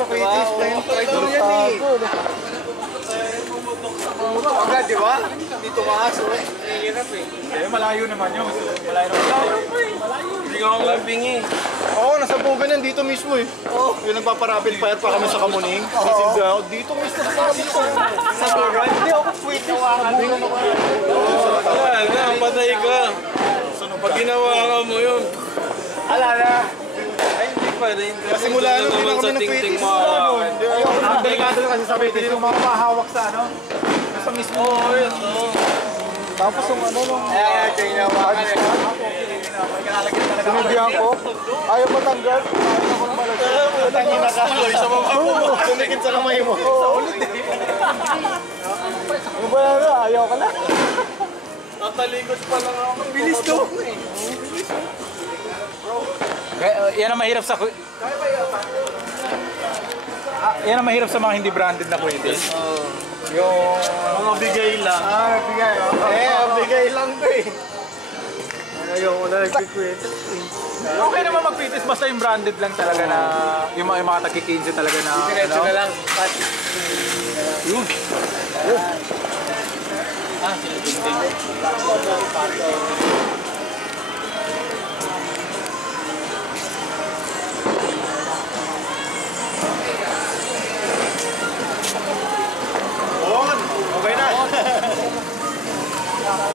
sa quitis. Traitor yan eh. Agad, di ba? Dito maaso. Hirap eh. Eh, malayo naman yun. Malayo. Hindi ka akong lambingi. Oo, nasa Bugan yan. Dito mismo eh. Oo. Yung nagpaparapid fire pa kami sa Kamuning. Sisinda ako. Dito mismo sa Kamuning. Sa Bugan? Hindi ako quitis. Sa Bugan ako. Wala na, patay ka. Pag ginawa mo yun. Ala na. Ay, hindi pa rin. Kasi mula nung hindi na kami nag-quitis. Ang delikado kasi sa quitis yung mga mahawak sa ano. Nasa mismo. Oo, yun. Tapos yung ano nung... Kaya hinawakan eh. Sinibihan ko. Ayaw matanggal. Ayaw ko na malagay. Tangin na ka. Sa mga sumikit sa kamay mo. Ulit eh. Ano ba yan? Ayaw ka na. Tatalikod pa lang ako. Bilis to. Yan ang mahirap sa... Yan ang mahirap sa mga hindi branded na quitis. Yung... Mga bigay lang. Bigay. Bigay lang to eh. Ayaw ko na nag-quitis. Okay naman mag-quitis basta yung branded lang talaga na... Yung mga tagi-15 talaga na... Diretso na lang. Yun. Ah, sila